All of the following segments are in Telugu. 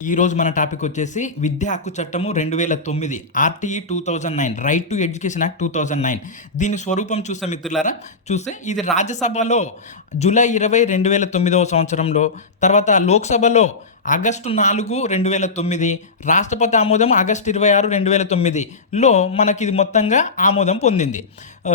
ఈరోజు మన టాపిక్ వచ్చేసి విద్యా హక్కు చట్టము 2009 RTE 2009 right to education act 2009. దీని స్వరూపం చూస్తే మిత్రులారా, చూస్తే ఇది రాజ్యసభలో జూలై 20 2009 సంవత్సరంలో, తర్వాత లోక్సభలో ఆగస్టు 4 2009, రాష్ట్రపతి ఆమోదం ఆగస్టు 26 2009లో మనకి ఇది మొత్తంగా ఆమోదం పొందింది.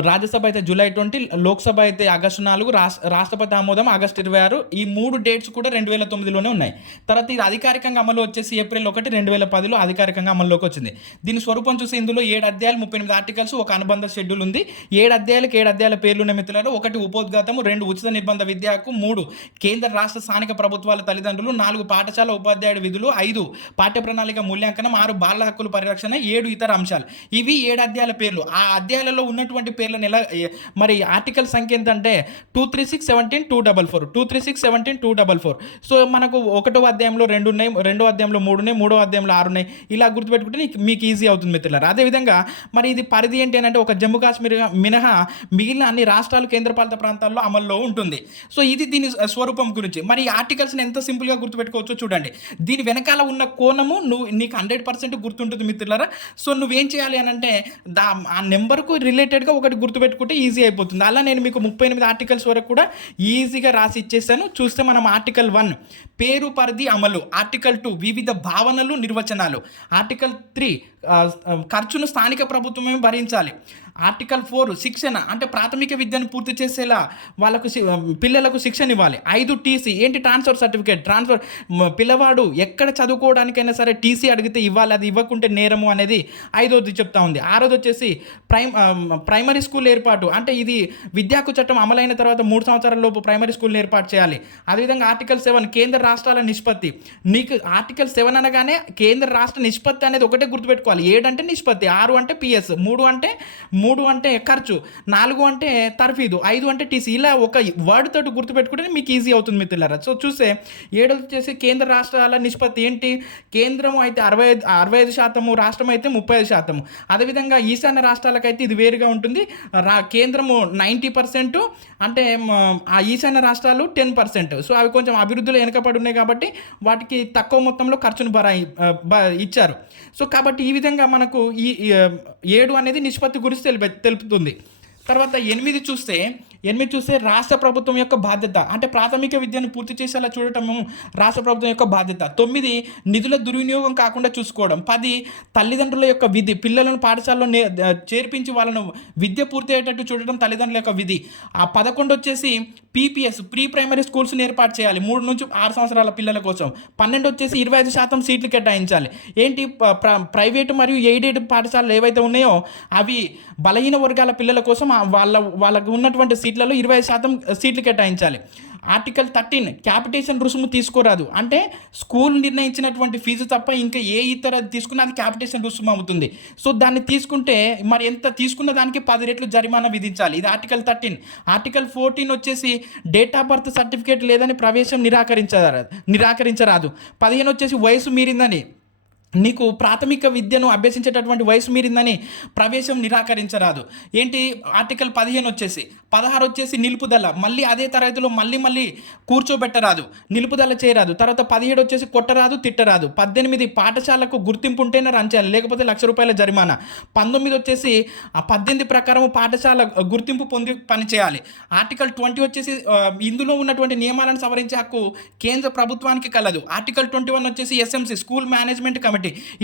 రాజ్యసభ అయితే జూలై 20, లోక్సభ అయితే ఆగస్టు 4, రాష్ట్రపతి ఆమోదం ఆగస్టు 26. ఈ 3 డేట్స్ కూడా 2009లోనే ఉన్నాయి. తర్వాత ఇది అధికారికంగా అమలు వచ్చేసి ఏప్రిల్ 1 2010లో అధికారికంగా అమల్లోకి వచ్చింది. దీని స్వరూపం చూసి ఇందులో 7 అధ్యాయాలు 38 ఆర్టికల్స్, ఒక అనుబంధ షెడ్యూల్ ఉంది. 7 అధ్యాయాలకు 7 అధ్యాయాల పేర్లు ఉన్న మిత్రులారు. 1 ఉపోద్ఘాతము, 2 ఉచిత నిర్బంధ విద్యా హక్కు, 3 కేంద్ర రాష్ట్ర స్థానిక ప్రభుత్వాల తల్లిదండ్రులు, 4 పాఠశాల ఉపాధ్యాయుడి విధులు, 5 పాఠ్య ప్రణాళిక మూల్యాంకనం, 6 బాల హక్కుల పరిరక్షణ, 7 ఇతర అంశాలు. ఇవి 7 అధ్యాయాల పేర్లు. ఆ అధ్యాయాలలో ఉన్నటువంటి పేర్లను ఎలా మరి ఆర్టికల్ సంఖ్య ఏంటంటే 236 17 244, 236 17 244. సో మనకు 1వ అధ్యాయంలో 2 ఉన్నాయి, 2వ అధ్యాయంలో 3 ఉన్నాయి, 3వ అధ్యాయంలో 6 ఉన్నాయి. ఇలా గుర్తుపెట్టుకుంటే మీకు ఈజీ అవుతుంది మిత్రులారా. అదేవిధంగా మరి ఇది పరిధి ఏంటి అంటే ఒక జమ్మూ కాశ్మీర్ మినహా మిగిలిన అన్ని రాష్ట్రాలు, కేంద్రపాలిత ప్రాంతాల్లో అమల్లో ఉంటుంది. సో ఇది దీని స్వరూపం గురించి. మరి ఈ ఆర్టికల్స్ని ఎంత సింపుల్గా గుర్తుపెట్టుకోవచ్చో చూడండి. దీని వెనకాల ఉన్న కోణము నీకు 100% గుర్తుంటుంది మిత్రులారా. సో నువ్వేం చేయాలి అని అంటే ఆ నెంబర్కు రిలేటెడ్గా ఒకటి గుర్తుపెట్టుకుంటే ఈజీ అయిపోతుంది. అలా నేను మీకు 38 ఆర్టికల్స్ వరకు కూడా ఈజీగా రాసి ఇచ్చేసాను. చూస్తే మనం ఆర్టికల్ 1 పేరు పరిధి అమలు, ఆర్టికల్ 2 వివిధ భావనలు నిర్వచనాలు, ఆర్టికల్ 3 ఖర్చును స్థానిక ప్రభుత్వమే భరించాలి, ఆర్టికల్ 4 శిక్షణ అంటే ప్రాథమిక విద్యను పూర్తి చేసేలా వాళ్ళకు పిల్లలకు శిక్షణ ఇవ్వాలి. 5 టీసీ ఏంటి ట్రాన్స్ఫర్ సర్టిఫికేట్, ట్రాన్స్ఫర్ పిల్లవాడు ఎక్కడ చదువుకోవడానికైనా సరే టీసీ అడిగితే ఇవ్వాలి, అది ఇవ్వకుంటే నేరము అనేది 5వది చెప్తా ఉంది. 6వది వచ్చేసి ప్రైమరీ స్కూల్ ఏర్పాటు అంటే ఇది విద్యా హక్కు చట్టం అమలైన తర్వాత 3 సంవత్సరాల లోపు ప్రైమరీ స్కూల్ని ఏర్పాటు చేయాలి. అదేవిధంగా ఆర్టికల్ 7 కేంద్ర రాష్ట్రాల నిష్పత్తి. నీకు ఆర్టికల్ 7 అనగానే కేంద్ర రాష్ట్ర నిష్పత్తి అనేది ఒకటే గుర్తుపెట్టుకోవాలి. 7 అంటే నిష్పత్తి, 6 అంటే పిఎస్, 3 అంటే ఖర్చు, 4 అంటే తర్ఫీదు, 5 అంటే టీసీ. ఇలా ఒక వర్డ్ తోటి గుర్తుపెట్టుకుంటే మీకు ఈజీ అవుతుంది మిత్రులారా. సో చూస్తే 7 వచ్చేసి కేంద్ర రాష్ట్రాల నిష్పత్తి ఏంటి, కేంద్రం అయితే 65%, రాష్ట్రం అయితే 35%. అదేవిధంగా ఈశాన్య రాష్ట్రాలకైతే ఇది వేరుగా ఉంటుంది. కేంద్రము 90% అంటే ఆ ఈశాన్య రాష్ట్రాలు 10%. సో అవి కొంచెం అభివృద్ధిలో వెనుకబడి ఉన్నాయి కాబట్టి వాటికి తక్కువ మొత్తంలో ఖర్చును ఇచ్చారు. సో కాబట్టి ఈ విధంగా మనకు ఈ 7 అనేది నిష్పత్తి గురించి తెలుపుతుంది. తర్వాత 8 చూస్తే రాష్ట్ర ప్రభుత్వం యొక్క బాధ్యత అంటే ప్రాథమిక విద్యను పూర్తి చేసేలా చూడటము రాష్ట్ర ప్రభుత్వం యొక్క బాధ్యత. 9 నిధుల దుర్వినియోగం కాకుండా చూసుకోవడం. 10 తల్లిదండ్రుల యొక్క విధి, పిల్లలను పాఠశాలలో చేర్పించి వాళ్ళను విద్య పూర్తి అయ్యేటట్టు చూడటం తల్లిదండ్రుల యొక్క విధి. ఆ 11 వచ్చేసి పీపీఎస్ ప్రీ ప్రైమరీ స్కూల్స్ని ఏర్పాటు చేయాలి 3 నుంచి 6 సంవత్సరాల పిల్లల కోసం. 12 వచ్చేసి 25% సీట్లు కేటాయించాలి. ఏంటి ప్రైవేటు మరియు ఎయిడెడ్ పాఠశాలలు ఏవైతే ఉన్నాయో అవి బలహీన వర్గాల పిల్లల కోసం వాళ్ళకు ఉన్నటువంటి సీట్లలో 20% సీట్లు కేటాయించాలి. ఆర్టికల్ 13 క్యాపిటేషన్ రుసుము తీసుకోరాదు అంటే స్కూల్ నిర్ణయించినటువంటి ఫీజు తప్ప ఇంకా ఏ ఇతర తీసుకున్న అది క్యాపిటేషన్ రుసుము అవుతుంది. సో దాన్ని తీసుకుంటే మరి ఎంత తీసుకున్న దానికి 10 రెట్లు జరిమానా విధించాలి. ఇది ఆర్టికల్ 13. ఆర్టికల్ 14 వచ్చేసి డేట్ ఆఫ్ బర్త్ సర్టిఫికేట్ లేదని ప్రవేశం నిరాకరించరాదు. 15 వచ్చేసి వయసు మీరిందని, నీకు ప్రాథమిక విద్యను అభ్యసించేటటువంటి వయసు మీరిందని ప్రవేశం నిరాకరించరాదు. ఏంటి ఆర్టికల్ 15 వచ్చేసి 16 వచ్చేసి నిలుపుదల, మళ్ళీ అదే తరగతిలో మళ్ళీ కూర్చోబెట్టరాదు, నిలుపుదల చేయరాదు. తర్వాత 17 వచ్చేసి కొట్టరాదు, తిట్టరాదు. 18 పాఠశాలకు గుర్తింపు ఉంటేనే రన్ చేయాలి, లేకపోతే ₹1,00,000 జరిమానా. 19 వచ్చేసి ఆ 18 ప్రకారం పాఠశాల గుర్తింపు పొంది పనిచేయాలి. ఆర్టికల్ 20 వచ్చేసి ఇందులో ఉన్నటువంటి నియమాలను సవరించే హక్కు కేంద్ర ప్రభుత్వానికి కలదు. ఆర్టికల్ 21 వచ్చేసి ఎస్ఎంసీ స్కూల్ మేనేజ్మెంట్ కమిటీ,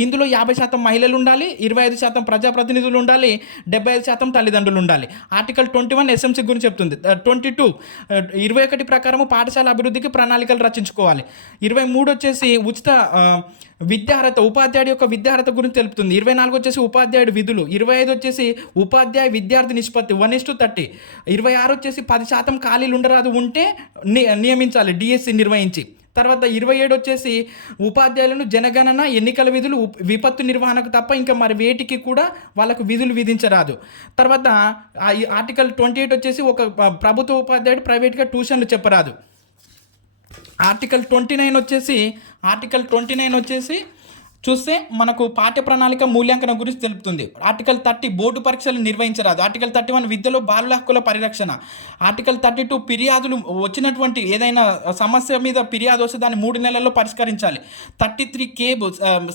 ఇందులో 50% మహిళలు ఉండాలి, 25% ప్రజాప్రతినిధులు ఉండాలి, 75% తల్లిదండ్రులు ఉండాలి. ఆర్టికల్ 21 ఎస్ఎంసీ గురించి చెప్తుంది. 22 21 ప్రకారం పాఠశాల అభివృద్ధికి ప్రణాళికలు రచించుకోవాలి. 23 వచ్చేసి ఉచిత విద్యార్హత, ఉపాధ్యాయుడి యొక్క విద్యార్హత గురించి తెలుపుతుంది. 24 వచ్చేసి ఉపాధ్యాయుడి విధులు. 25 వచ్చేసి ఉపాధ్యాయ విద్యార్థి నిష్పత్తి 1:30. 26 వచ్చేసి 10% ఖాళీలు ఉండరాదు, ఉంటే నియమించాలి డిఎస్సి నిర్వహించి. తర్వాత 27 వచ్చేసి ఉపాధ్యాయులను జనగణన, ఎన్నికల విధులు, విపత్తు నిర్వహణకు తప్ప ఇంకా మరి వేటికి కూడా వాళ్ళకు విధులు విధించరాదు. తర్వాత ఆర్టికల్ 28 వచ్చేసి ఒక ప్రభుత్వ ఉపాధ్యాయుడు ప్రైవేట్గా ట్యూషన్లు చెప్పరాదు. ఆర్టికల్ 29 వచ్చేసి చూస్తే మనకు పాఠ్య ప్రణాళిక మూల్యాంకనం గురించి తెలుపుతుంది. ఆర్టికల్ 30 బోర్డు పరీక్షలు నిర్వహించరాదు. ఆర్టికల్ 31 విద్యలో బాలుల హక్కుల పరిరక్షణ. ఆర్టికల్ 32 ఫిర్యాదులు వచ్చినటువంటి ఏదైనా సమస్య మీద ఫిర్యాదు వస్తే దాన్ని 3 నెలల్లో పరిష్కరించాలి. 33 cab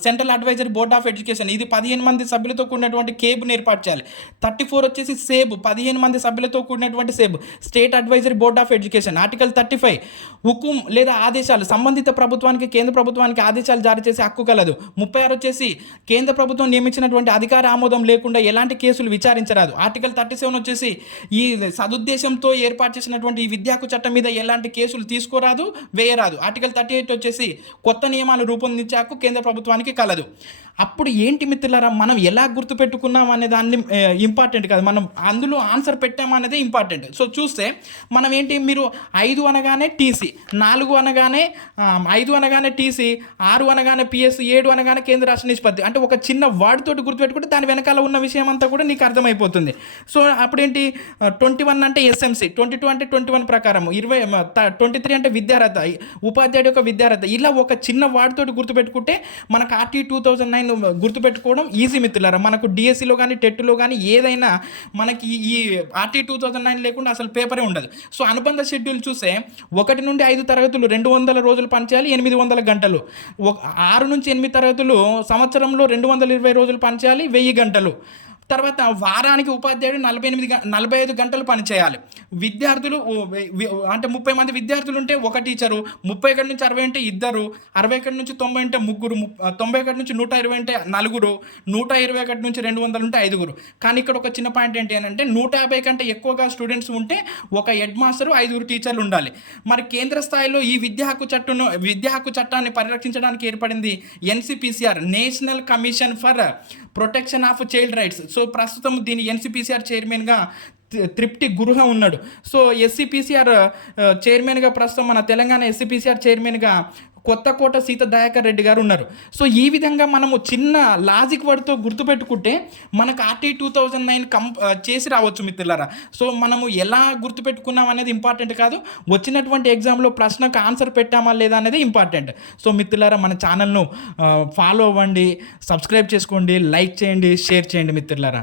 central advisory board of education, ఇది 15 మంది సభ్యులతో కూడినటువంటి కేబుని ఏర్పాటు చేయాలి. 34 వచ్చేసి సేబ్, 15 మంది సభ్యులతో కూడినటువంటి సేబ్, state advisory board of education. Article 35 హుకుం లేదా ఆదేశాలు, సంబంధిత ప్రభుత్వానికి కేంద్ర ప్రభుత్వానికి ఆదేశాలు జారీ చేసే హక్కు కలదు. 36 వచ్చేసి కేంద్ర ప్రభుత్వం నియమించినటువంటి అధికార ఆమోదం లేకుండా ఎలాంటి కేసులు విచారించరాదు. ఆర్టికల్ 37 వచ్చేసి ఈ సదుద్దేశంతో ఏర్పాటు చేసినటువంటి ఈ విద్యా హక్కు చట్టం మీద ఎలాంటి కేసులు తీసుకోరాదు, వేయరాదు. ఆర్టికల్ 38 వచ్చేసి కొత్త నియమాలు రూపొందించే హక్కు కేంద్ర ప్రభుత్వానికి కలదు. అప్పుడు ఏంటి మిత్రులారా, మనం ఎలా గుర్తుపెట్టుకున్నాం అనే దాన్ని ఇంపార్టెంట్ కాదు, మనం అందులో ఆన్సర్ పెట్టామనేదే ఇంపార్టెంట్. సో చూస్తే మనం ఏంటి, మీరు 5 అనగానే టీసీ, 4 అనగానే 5 అనగానే టీసీ, 6 అనగానే పిఎస్, 7 అనగానే కేంద్ర రాష్ట్ర నిష్పత్తి, అంటే ఒక చిన్న వర్డ్ తోటి గుర్తుపెట్టుకుంటే దాని వెనకాల ఉన్న విషయం అంతా కూడా నీకు అర్థమైపోతుంది. సో అప్పుడేంటి 21 అంటే ఎస్ఎంసీ, 22 అంటే 21 ప్రకారం, 23 అంటే విద్యార్హత, ఉపాధ్యాయుడు యొక్క విద్యార్హత, ఇలా ఒక చిన్న వర్డ్ తోటి గుర్తుపెట్టుకుంటే మనకు ఆర్టీ 2009 గుర్తుపెట్టుకోవడం ఈజీ మిత్రులారా. మనకు డిఎస్సిలో కానీ టెట్లో కానీ ఏదైనా మనకి ఈ ఆర్టీ 2009 లేకుండా అసలు పేపరే ఉండదు. సో అనుబంధ షెడ్యూల్ చూస్తే 1 నుండి 5 తరగతులు 200 రోజులు పనిచేయాలి, 800 గంటలు. 6 నుంచి 8 తరగతులు సంవత్సరంలో 220 రోజులు పనిచేయాలి, 1000 గంటలు. తర్వాత వారానికి ఉపాధ్యాయుడు 45 గంటలు పనిచేయాలి. విద్యార్థులు అంటే 30 మంది విద్యార్థులు ఉంటే ఒక టీచరు, 31 నుంచి 60 ఉంటే 2, 61 నుంచి 90 ఉంటే 3, 91 నుంచి 120 ఉంటే 4, 121 నుంచి 200 ఉంటే 5. కానీ ఇక్కడ ఒక చిన్న పాయింట్ ఏంటి అని అంటే 150 కంటే ఎక్కువగా స్టూడెంట్స్ ఉంటే ఒక హెడ్ మాస్టరు, 5 టీచర్లు ఉండాలి. మరి కేంద్ర స్థాయిలో ఈ విద్యా హక్కు చట్టాన్ని పరిరక్షించడానికి ఏర్పడింది NCPCR, national commission for protection of child rights. So ప్రస్తుతం దీని ఎన్సిపిసిఆర్ చైర్మన్గా తృప్తి గురుహ ఉన్నాడు. సో ఎస్సిపిసిఆర్ చైర్మన్గా ప్రస్తుతం మన తెలంగాణ ఎస్సిపిసిఆర్ చైర్మన్గా కొత్తకోట సీత దయాకర్ రెడ్డి గారు ఉన్నారు. సో ఈ విధంగా మనము చిన్న లాజిక్ వర్డ్తో గుర్తుపెట్టుకుంటే మనకు ఆర్టీ 2009 చేసి రావచ్చు మిత్రులారా. సో మనము ఎలా గుర్తుపెట్టుకున్నాం అనేది ఇంపార్టెంట్ కాదు, వచ్చినటువంటి ఎగ్జామ్లో ప్రశ్నకు ఆన్సర్ పెట్టామా లేదా అనేది ఇంపార్టెంట్. సో మిత్రులారా, మన ఛానల్ను ఫాలో అవ్వండి, సబ్స్క్రైబ్ చేసుకోండి, లైక్ చేయండి, షేర్ చేయండి మిత్రులారా.